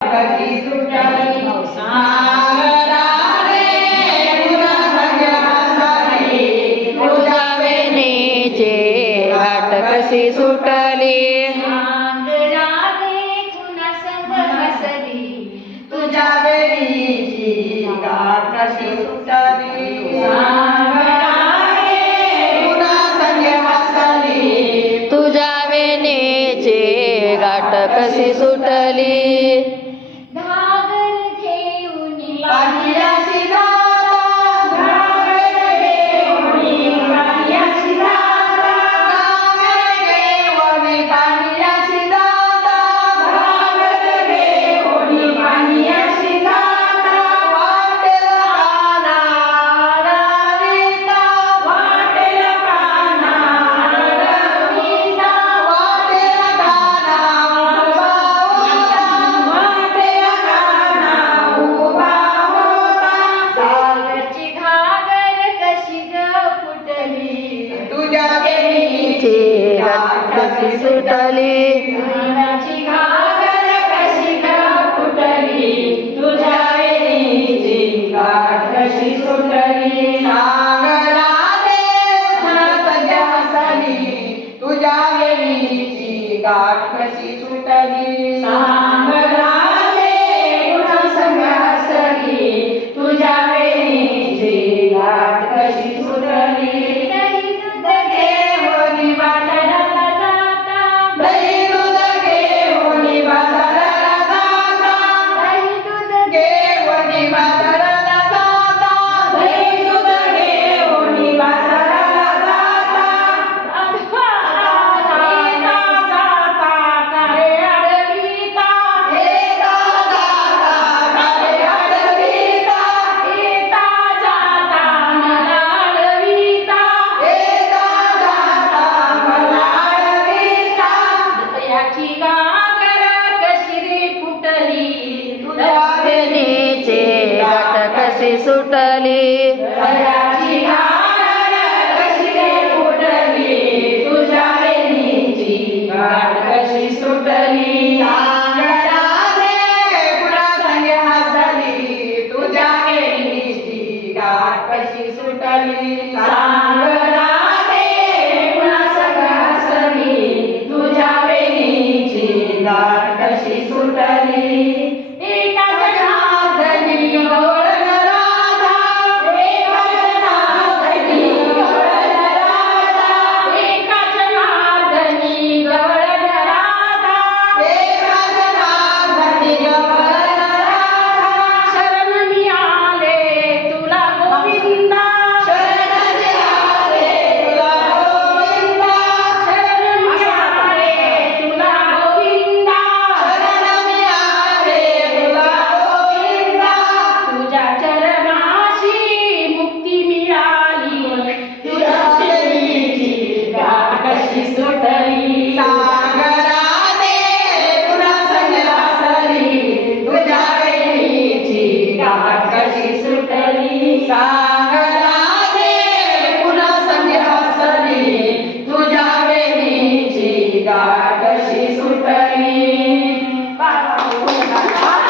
कशी सुटली सांगरा रे तुझ्या सगळ्या हसली तुझ्या वेणीची गाठ कशी सुटली सांगरा रे कुणा संग हसली तुझ्या वेणीची गाठ कशी सुटली सांगरा रे तुझ्या सगळ्या हसली तुझ्या वेणीची गाठ कशी सुटली घागर घेऊन पाण्याशी जाता घागर घेऊन पाण्याशी जाता घागर घेऊन पाण्याशी जाता घागर घेऊन पाण्याशी जाता वाटेल कानाला रविता वाटेल कानाला रविता वाटेल कानाला वाटेल काना उभा होता सागरची घागर कशी ग फुटली तुझ्या वेणीची ची गाठ कशी सुटली सागरची घागर कशी ग फुटली तुझ्या वेणीची गाठ कशी सुटली सांगरा रे तुझ्या सगळ्या हसली तुझ्या वेणीची गाठ कशी सुटली सांगरा रे तुझ्या सगळ्या हसली तुझ्या वेणीची गाठ कशी सुटली दही दूध घेऊन बाजाराला जाता दही दूध घेऊन बाजाराला जाता दही दूध घेऊन बाजाराला जाता दही दूध घेऊन बाजाराला जाता येता जाता काळे अडविता येता जाता काळे अडविता येता जाता मला अडविता येता जाता मला अडविता याची घागर कशी रे फुटली तुझ्या वेणीची गाठ कशी सुटली